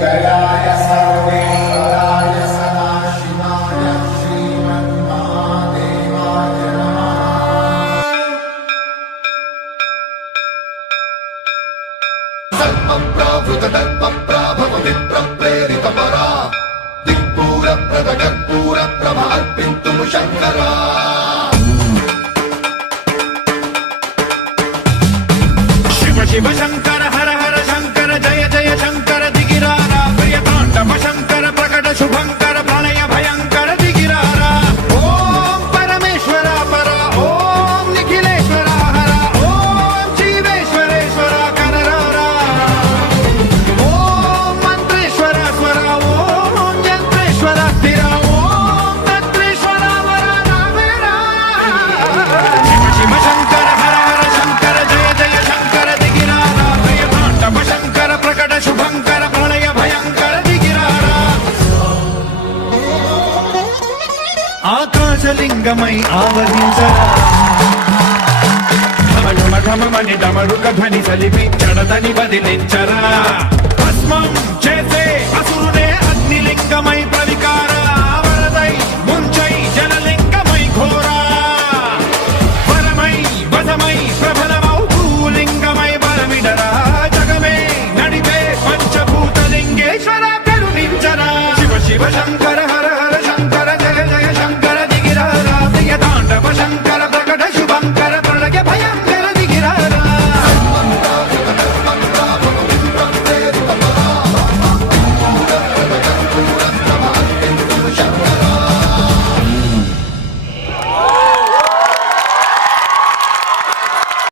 जयाय सर्वेश्वराय सदाशिवाय श्रीमन्महादेवाय नमः। सर्वप्रावृतदर्पप्राभवविप्रप्रेरितपरा दिक्पूरप्रदकर्पूरप्रभ अर्पिन्तुं शङ्करा शिव शिव शंकर हर हर शंकर जय जय शंकर दिगिरारा प्रियतांडव शंकर प्रकट शुभंकर प्रणय भयंकर दिगिरारा ओम परमेश्वरा परा ओम निखिलेश्वरा हरा ओम जीवेश्वरेश्वरा कररारा ओम मंत्रेश्वरा स्वरा ओम यंत्रेश्वरा स्थिरा ओम तंत्रेश्वरा वरा नामेरा शिव शिव शंकर हर हर शंकर जय जय शंकर दिगिरारा प्रियतांडव शंकर प्रकट शुभंकर प्रणय भयंकर दिगिरारा ఆకాశలింగమై ఆవరించరా ఢమ ఢమమని డమరుక ధ్వని సలిపి జడదని బదిలించరా భస్మం చేసే అసురునే